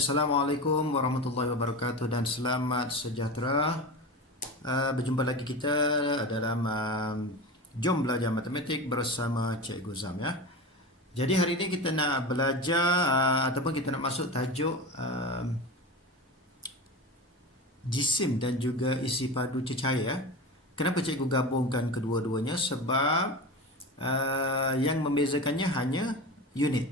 Assalamualaikum warahmatullahi wabarakatuh dan selamat sejahtera. Berjumpa lagi kita dalam Jom Belajar Matematik bersama Cikgu Zam ya. Jadi hari ini kita nak belajar ataupun kita nak masuk tajuk jisim dan juga isi padu cecair ya. Kenapa cikgu gabungkan kedua-duanya? Sebab yang membezakannya hanya unit.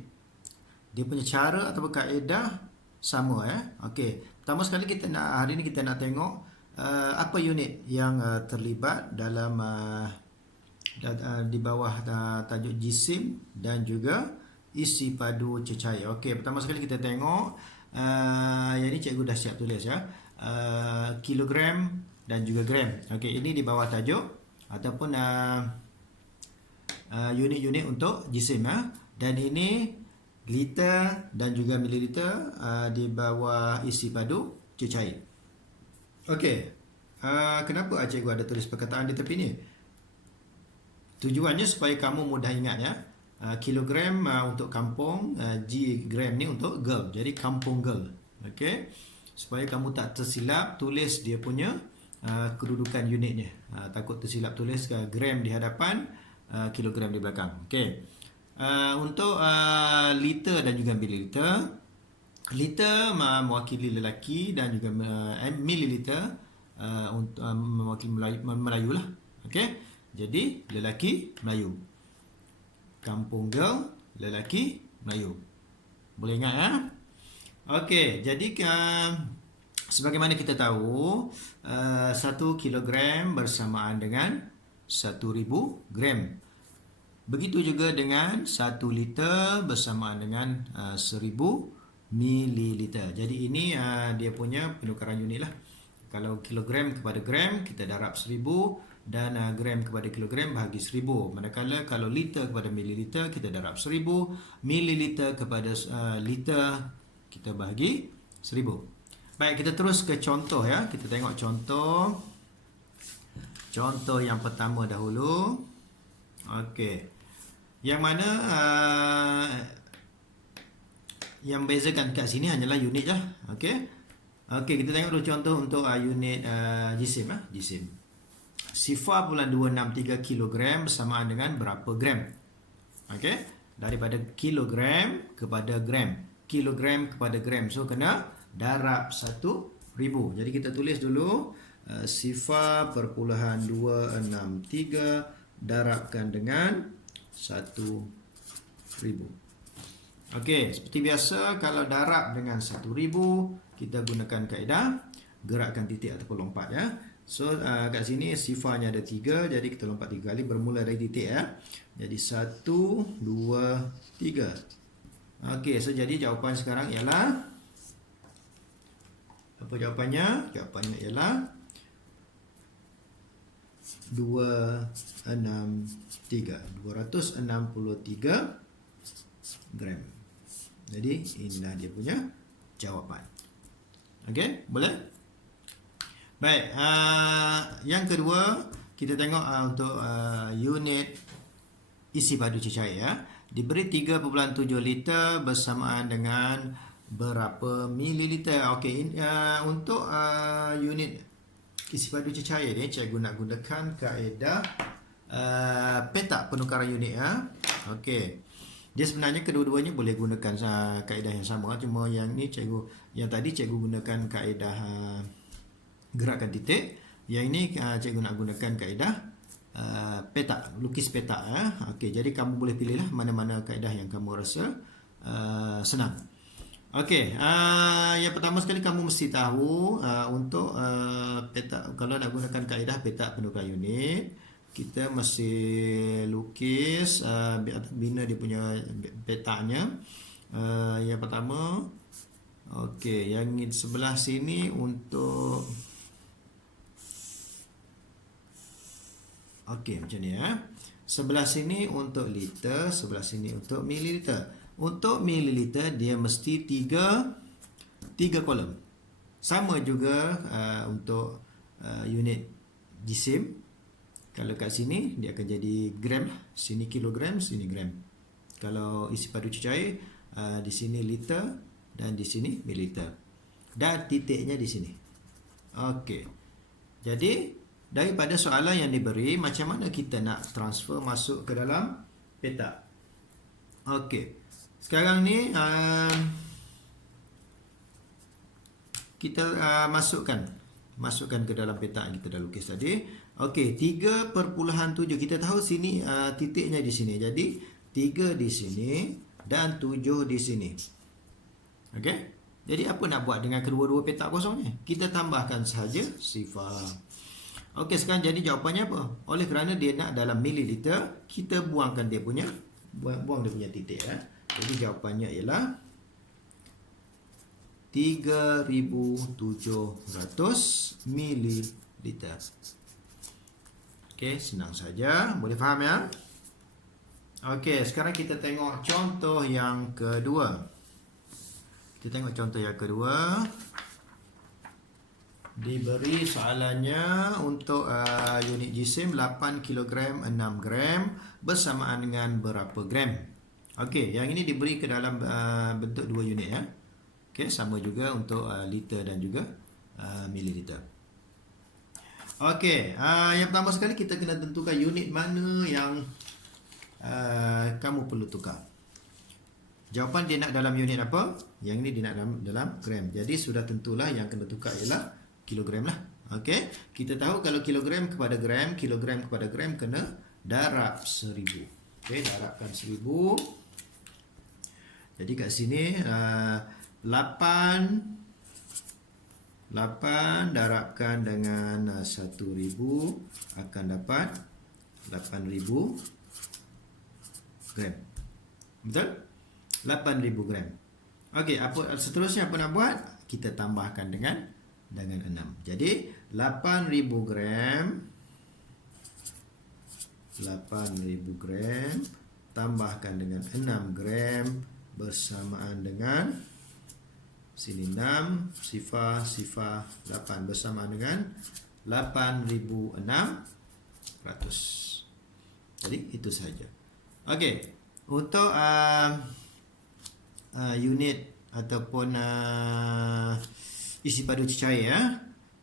Dia punya cara ataupun kaedah sama ya. Okey. Pertama sekali hari ini kita nak tengok apa unit yang terlibat dalam di bawah tajuk jisim dan juga isi padu cecair. Okey, pertama sekali kita tengok yang ini cikgu dah siap tulis ya. Kilogram dan juga gram. Okey, ini di bawah tajuk ataupun unit-unit untuk jisim ya. Dan ini liter dan juga mililiter di bawah isi padu cecair. Okey. Kenapa cikgu ada tulis perkataan di tepi ni? Tujuannya supaya kamu mudah ingat ya. Kilogram untuk kampung, gram ni untuk girl. Jadi kampung girl. Okey. Supaya kamu tak tersilap tulis dia punya kedudukan unitnya. Takut tersilap tulis gram di hadapan, kilogram di belakang. Okey. Untuk liter dan juga mililiter, liter mewakili lelaki dan juga mililiter untuk mewakili Melayu lah. Okey. Jadi lelaki Melayu. Kampung girl lelaki Melayu. Boleh ingat ya? Okey, jadi sebagaimana kita tahu 1 kilogram bersamaan dengan 1000 gram. Begitu juga dengan 1 liter bersamaan dengan 1000 mililiter. Jadi ini dia punya penukaran unit lah. Kalau kilogram kepada gram kita darab 1000 dan gram kepada kilogram bahagi 1000. Manakala kalau liter kepada mililiter kita darab 1000, mililiter kepada liter kita bahagi 1000. Baik, kita terus ke contoh ya. Kita tengok contoh. Contoh yang pertama dahulu. Okey. Yang mana yang bezakan kat sini hanyalah unit lah. Okey. Okey, kita tengok dulu contoh untuk unit jisim ah, jisim. 0.263 kilogram bersamaan dengan berapa gram? Okey. Daripada kilogram kepada gram. Kilogram kepada gram. So kena darab 1000. Jadi kita tulis dulu 0.263 darabkan dengan 1000. Okey, seperti biasa kalau darab dengan 1000 kita gunakan kaedah gerakkan titik ataupun lompat ya. So kat sini sifarnya ada 3, jadi kita lompat 3 kali bermula dari titik ya. Jadi 1 2 3. Okey, so jadi jawapan sekarang ialah apa jawapannya? Jawapannya ialah 263 gram. Jadi inilah dia punya jawapan. Okey, boleh? Baik, yang kedua kita tengok untuk unit isi padu cecair ya. Diberi 3.7 liter bersamaan dengan berapa mililiter. Okey, untuk unit isi padu cecair ni cikgu nak gunakan kaedah petak penukaran unit ya. Okey. Dia sebenarnya kedua-duanya boleh gunakan kaedah yang sama, cuma yang ni yang tadi cikgu gunakan kaedah gerakkan titik. Yang ini cikgu nak gunakan kaedah petak, lukis petak ya. Okey, jadi kamu boleh pilihlah mana-mana kaedah yang kamu rasa senang. Okey, yang pertama sekali kamu mesti tahu untuk petak, kalau nak gunakan kaedah petak penukaran unit, kita mesti lukis bina dia punya petaknya. Yang pertama, okey, yang sebelah sini untuk okey macam ni ya. Sebelah sini untuk liter, sebelah sini untuk mililiter. Untuk mililiter dia mesti 3 kolom. Sama juga untuk unit jisim. Kalau kat sini dia akan jadi gram, sini kilogram, sini gram. Kalau isi padu cecair di sini liter, dan di sini mililiter. Dan titiknya di sini. Okey. Jadi daripada soalan yang diberi, macam mana kita nak transfer masuk ke dalam peta? Okey. Sekarang ni kita masukkan ke dalam peta yang kita dah lukis tadi. Okey, 3.7. Kita tahu sini titiknya di sini. Jadi 3 di sini dan 7 di sini. Okey. Jadi apa nak buat dengan kedua-dua petak kosong ni? Kita tambahkan sahaja sifar. Okey, sekarang jadi jawapannya apa? Oleh kerana dia nak dalam mililiter, kita buang dia punya titik ya. Jadi jawapannya ialah 3,700 mililiter. Okey, senang saja. Boleh faham ya? Okey, sekarang kita tengok contoh yang kedua. Diberi soalannya untuk unit jisim 8 kg 6 gram bersamaan dengan berapa gram. Okey, yang ini diberi ke dalam bentuk 2 unit ya. Okey, sama juga untuk liter dan juga mililiter. Okey, yang pertama sekali kita kena tentukan unit mana yang kamu perlu tukar. Jawapan dia nak dalam unit apa? Yang ini dia nak dalam gram. Jadi sudah tentulah yang kena tukar ialah kilogram lah. Okey, kita tahu kalau kilogram kepada gram kena darab 1000. Okey, darabkan 1000. Jadi kat sini 8 darabkan dengan 1000 akan dapat 8000 gram. Betul? 8000 gram. Okey, seterusnya apa nak buat? Kita tambahkan dengan 6. Jadi 8000 gram tambahkan dengan 6 gram bersamaan dengan sini 6 sifar 8 bersamaan dengan 8600. Jadi itu saja. Okey, untuk unit ataupun isi padu cecair ya.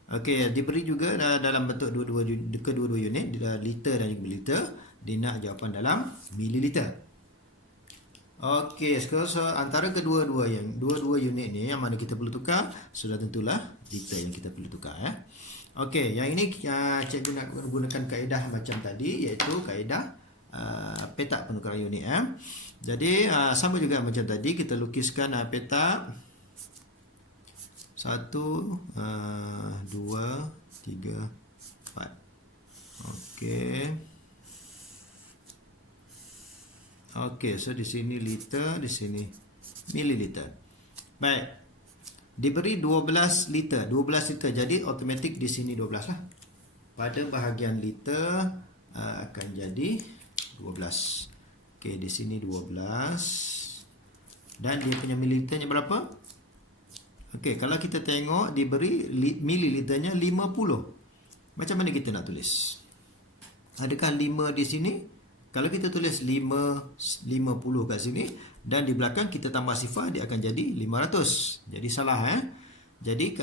Okey, diberi juga dalam bentuk kedua-dua unit, liter dan juga mililiter. Dia nak jawapan dalam mililiter. Okey, sekarang antara dua-dua unit ni yang mana kita perlu tukar, sudah tentulah liter yang kita perlu tukar ya. Okey, yang ini cikgu nak gunakan kaedah macam tadi, iaitu kaedah petak penukaran unit ya. Jadi sama juga macam tadi, kita lukiskan petak 1 2 3 4. Okey. Okey, so di sini liter, di sini mililiter. Baik. Diberi 12 liter. Jadi automatik di sini 12 lah. Pada bahagian liter akan jadi 12. Okey, di sini 12. Dan dia punya mililiternya berapa? Okey, kalau kita tengok diberi mililiternya 50. Macam mana kita nak tulis? Adakah 5 di sini? Kalau kita tulis 50 kat sini dan di belakang kita tambah sifar, dia akan jadi 500. Jadi salah Jadi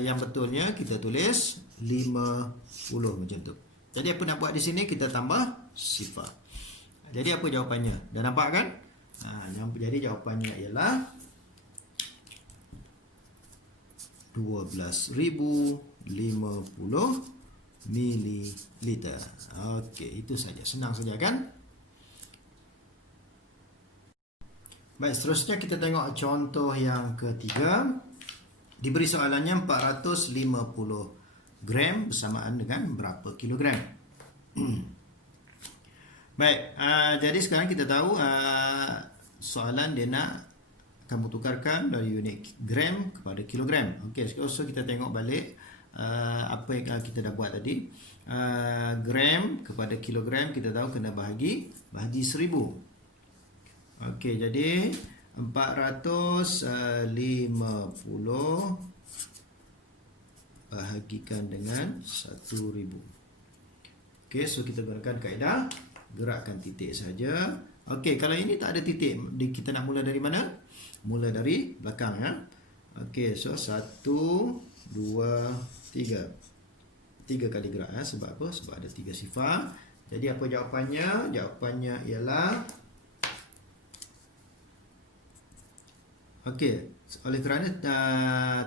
yang betulnya kita tulis 50 macam tu. Jadi apa nak buat di sini? Kita tambah sifar. Jadi apa jawapannya? Dah nampak kan? Jadi jawapannya ialah 12,050 mililiter. Okey, itu saja. Senang saja kan? Baik, seterusnya kita tengok contoh yang ketiga. Diberi soalannya 450 gram bersamaan dengan berapa kilogram? Baik, jadi sekarang kita tahu soalan dia nak kamu tukarkan dari unit gram kepada kilogram. Okey, so kita tengok balik apa yang kita dah buat tadi. Gram kepada kilogram kita tahu kena bahagi 1000. Okey, jadi 450 bahagikan dengan 1000. Okey, so kita gunakan kaedah gerakkan titik saja. Okey, kalau ini tak ada titik, kita nak mula dari mana? Mula dari belakang ya. Okey, so 1 2 3. 3 kali gerak ya. Sebab apa? Sebab ada 3 sifar. Jadi apa jawapannya? Jawapannya ialah okey, oleh kerana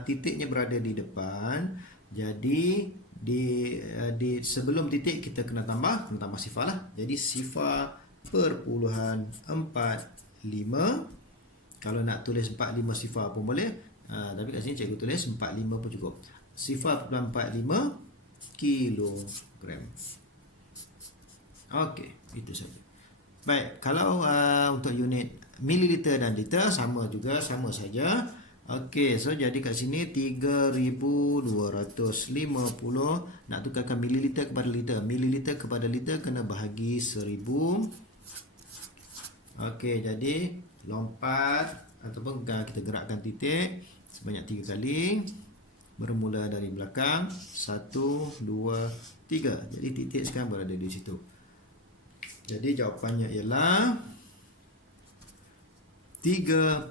titiknya berada di depan, jadi di sebelum titik kita kena tambah sifar lah. Jadi sifar perpuluhan 45. Kalau nak tulis 45 sifar pun boleh, tapi kat sini cikgu tulis 45 pun cukup. Sifar perpuluhan 45 kilogram. Okey, itu saja. Baik, kalau untuk unit mililiter dan liter sama juga, sama saja. Okey, so jadi kat sini 3250 nak tukarkan mililiter kepada liter. Mililiter kepada liter kena bahagi 1000. Okey, jadi lompat ataupun kita gerakkan titik sebanyak 3 kali. Bermula dari belakang 1 2 3. Jadi titik sekarang berada di situ. Jadi jawapannya ialah 3.25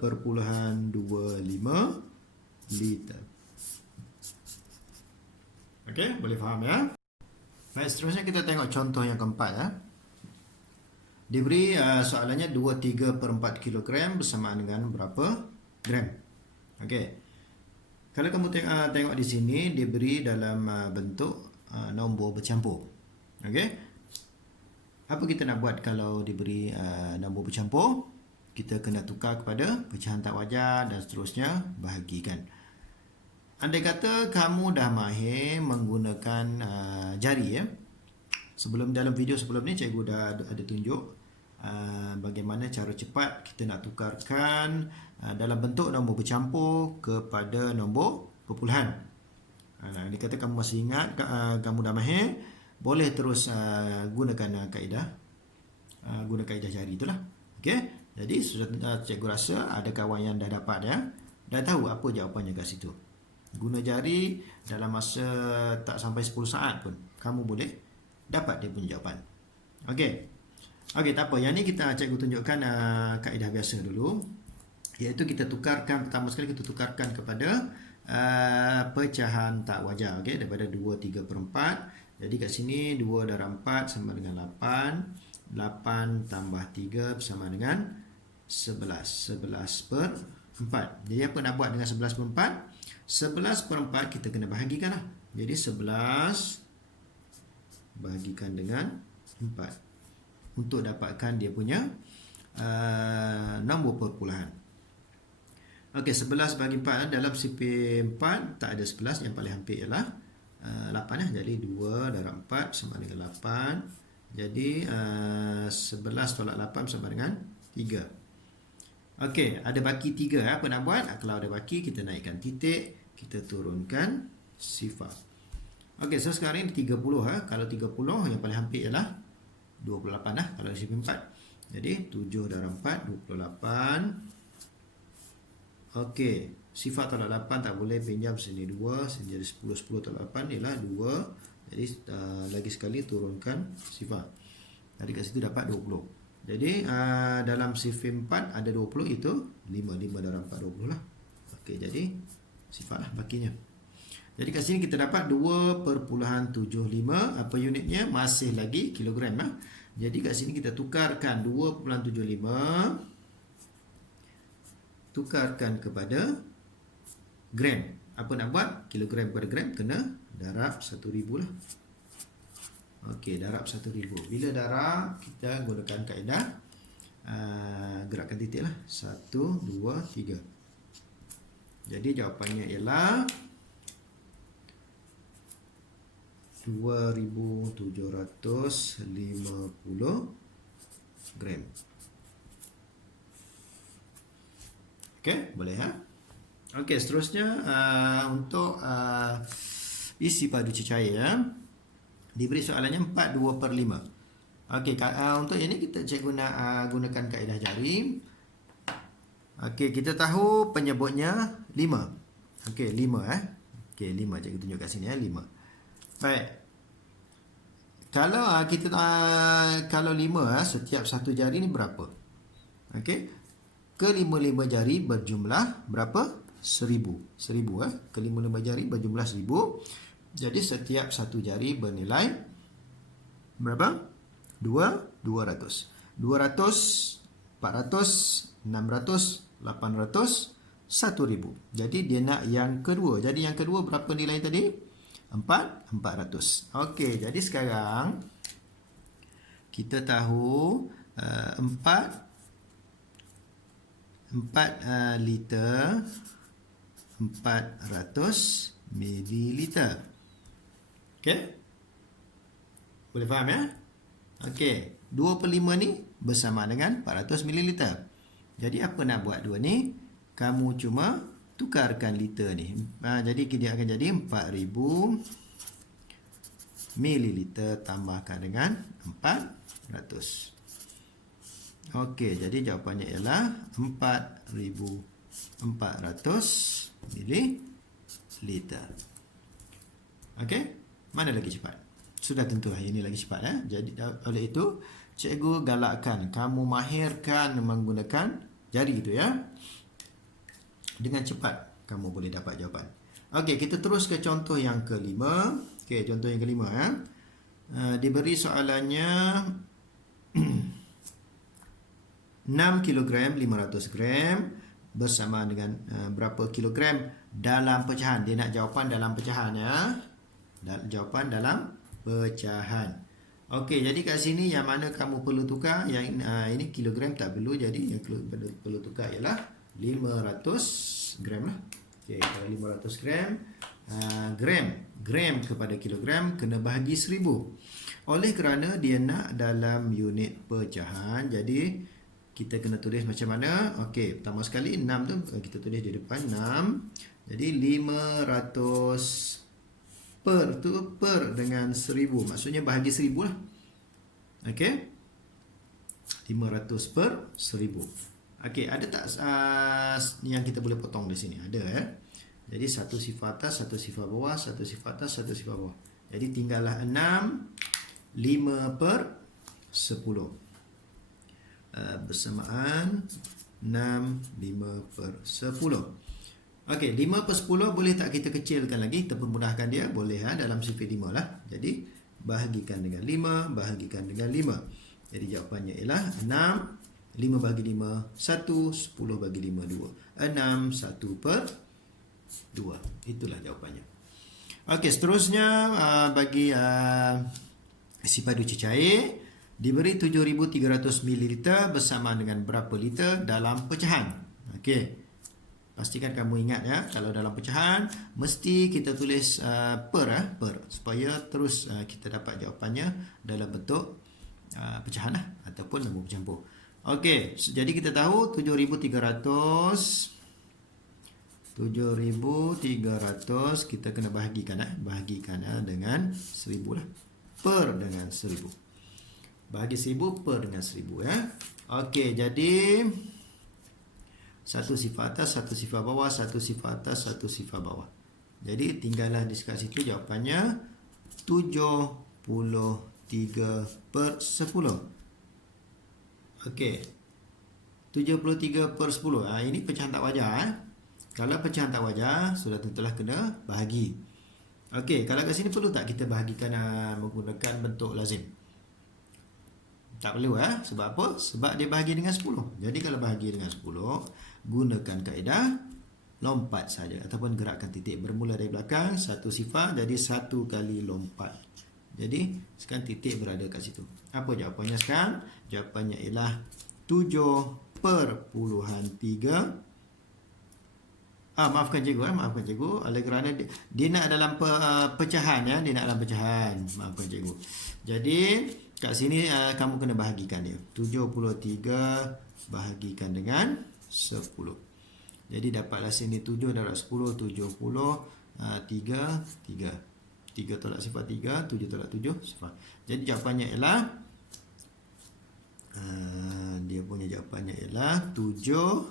liter. Okey, boleh faham ya? Baik, seterusnya kita tengok contoh yang keempat ya. Diberi soalannya 23/4 kilogram bersamaan dengan berapa gram. Okey. Kalau kamu tengok di sini diberi dalam bentuk nombor bercampur. Okey. Apa kita nak buat kalau diberi nombor bercampur? Kita kena tukar kepada pecahan tak wajar dan seterusnya, bahagikan. Andai kata kamu dah mahir menggunakan jari ya. Dalam video sebelum ni cikgu dah ada tunjuk bagaimana cara cepat kita nak tukarkan dalam bentuk nombor bercampur kepada nombor perpuluhan. Andai kata kamu masih ingat, kamu dah mahir, boleh terus gunakan kaedah jari itulah. Okey. Jadi cikgu rasa ada kawan yang dah dapat ya, dah tahu apa jawapannya kat situ. Guna jari dalam masa tak sampai 10 saat pun kamu boleh dapat dia punya jawapan. Okey. Okey, tak apa. Yang ni cikgu tunjukkan kaedah biasa dulu, iaitu kita tukarkan, pertama sekali kita tukarkan kepada pecahan tak wajar. Okey, daripada 2 3/4. Jadi kat sini 2 darab 4 sama dengan 8. 8 tambah 3 bersama dengan 11. 11/4. Jadi apa nak buat dengan 11/4? 11/4 kita kena bahagikan lah. Jadi 11 bahagikan dengan 4 untuk dapatkan dia punya nombor perpuluhan. Okey, 11 bagi 4 dalam sifar 4 tak ada 11, yang paling hampir ialah 8 lah. Jadi 2 darab 4 sama dengan 8. Jadi 11 tolak 8 sama dengan 3. Okey, ada baki 3. Apa nak buat? Kalau ada baki, kita naikkan titik, kita turunkan sifar. Okey, so sekarang ini 30 Kalau 30 yang paling hampir ialah 28 lah kalau sifar 4. Jadi 7 darab 4 28. Okey, sifar tolak 8 tak boleh, pinjam sini 2, sini jadi 10. 10 tolak 8 ialah 2. Jadi lagi sekali turunkan sifar. Tadi kat situ dapat 20. Jadi dalam sifar 4 ada 20, itu 5 darab 4 20 lah. Okey, jadi sifar lah bakinya. Jadi kat sini kita dapat 2.75. Apa unitnya? Masih lagi kilogram lah. Jadi kat sini kita tukarkan 2.75 tukarkan kepada gram. Apa nak buat? Kilogram kepada gram kena darab 1,000 lah. Okey, darab 1,000. Bila darab, kita gunakan kaedah gerakkan titik lah. 1 2 3. Jadi jawapannya ialah 2,750 gram. Okey, boleh ya? Okey, seterusnya untuk isi padu cecair ya. Diberi soalannya 4/2/5. Okey, untuk ini kita gunakan kaedah jari. Okey, kita tahu penyebutnya 5. Okey, 5 Okey, 5 cikgu tunjuk kat sini 5. Baik. Kalau kalau 5 setiap satu jari ni berapa? Okey. Kelima-lima jari berjumlah berapa? 1000. 1000 kelima-lima jari berjumlah 1000. Jadi setiap satu jari bernilai berapa? 200. 200, 400, 600, 800, 1000. Jadi dia nak yang kedua. Jadi yang kedua berapa nilai tadi? 400. Okey, jadi sekarang kita tahu 4 liter 400 mililiter. Okey? Boleh faham ya? Okey, 2/5 ni bersama dengan 400 mililiter. Jadi apa nak buat dua ni? Kamu cuma tukarkan liter ni. Jadi dia akan jadi 4000 mililiter tambahkan dengan 400. Okey, jadi jawapannya ialah 4400 mililiter. Okey, mana lagi cepat? Sudah tentulah ini lagi cepat. Jadi oleh itu, cikgu galakkan kamu mahirkan menggunakan jari itu ya. Dengan cepat kamu boleh dapat jawapan. Okey, kita terus ke contoh yang kelima. Okey, contoh yang kelima diberi soalannya 6 kilogram 500 gram bersama dengan berapa kilogram dalam pecahan. Dia nak jawapan dalam pecahan ya. Jawapan dalam pecahan. Okey, jadi kat sini yang mana kamu perlu tukar? Yang ini kilogram tak perlu, jadi yang perlu tukar ialah 500 gram lah. Okey, kalau 500 gram, gram kepada kilogram kena bahagi 1000. Oleh kerana dia nak dalam unit pecahan, jadi kita kena tulis macam mana? Okey, pertama sekali 6 tu kita tulis di depan 6. Jadi 500 per dengan 1000. Maksudnya bahagi 1000 lah. Okey. 500 per 1000. Okey, ada tak yang kita boleh potong di sini? Ada ya. Jadi satu sifar atas, satu sifar bawah, satu sifar atas, satu sifar bawah. Jadi tinggallah 6, 5 per 10. Bersamaan 6, 5 per 10. Okey, 5 per 10 boleh tak kita kecilkan lagi? Kita permudahkan dia. Boleh dalam sifar 5 lah. Jadi bahagikan dengan 5, bahagikan dengan 5. Jadi jawapannya ialah 6, 5 bagi 5, 1, 10 bagi 5, 2. 6, 1 per 2. Itulah jawapannya. Okey, seterusnya bagi sifar cuci cair, diberi 7300 ml bersama dengan berapa liter dalam pecahan. Okey. Pastikan kamu ingat ya, kalau dalam pecahan mesti kita tulis per supaya terus kita dapat jawapannya dalam bentuk pecahan ataupun nombor bercampur. Okey, jadi kita tahu 7300 kita kena bahagikan dengan 1000 lah. Per dengan 1000. Bahagi 1000 per dengan 1000 ya. Okey, jadi satu sifar atas, satu sifar bawah, satu sifar atas, satu sifar bawah. Jadi tinggallah di sekat situ jawapannya 73 per 10. Okey. 73 per 10. Ini pecahan tak wajar. Kalau pecahan tak wajar, sudah tentulah kena bahagi. Okey, kalau kat sini perlu tak kita bahagikan menggunakan bentuk lazim? Tak perlu sebab apa? Sebab dia bahagi dengan 10. Jadi kalau bahagi dengan 10, gunakan kaedah lompat saja ataupun gerakkan titik bermula dari belakang, satu sifar jadi satu kali lompat. Jadi sekarang titik berada kat situ. Apa jawapannya sekarang? Jawapannya ialah 7/3. Maafkan cikgu, oleh kerana dia nak dalam pecahan ya, dia nak dalam pecahan. Maafkan cikgu. Jadi kat sini kamu kena bahagikan dia. 73 bahagikan dengan 10. Jadi dapatlah sini 7 darab 10, 70, 3 tolak sifar 3, 7 tolak 7 sifar. Jadi jawapannya ialah dia punya jawapannya ialah 3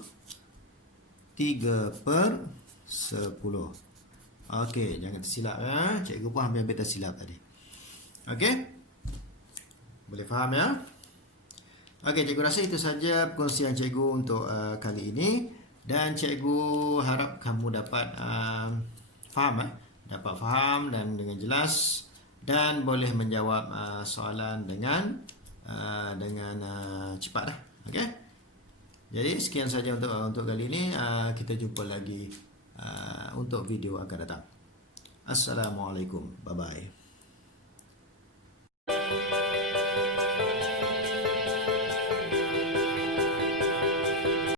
per 10. Okey, jangan tersilap cikgu pun hampir tersilap tadi. Okey. Boleh faham ya? Okey, cikgu rasa itu saja perkongsian cikgu untuk kali ini, dan cikgu harap kamu dapat faham, dapat faham dan dengan jelas, dan boleh menjawab soalan dengan cepat. Okey. Jadi sekian saja untuk kali ini. Kita jumpa lagi untuk video akan datang. Assalamualaikum. Bye bye.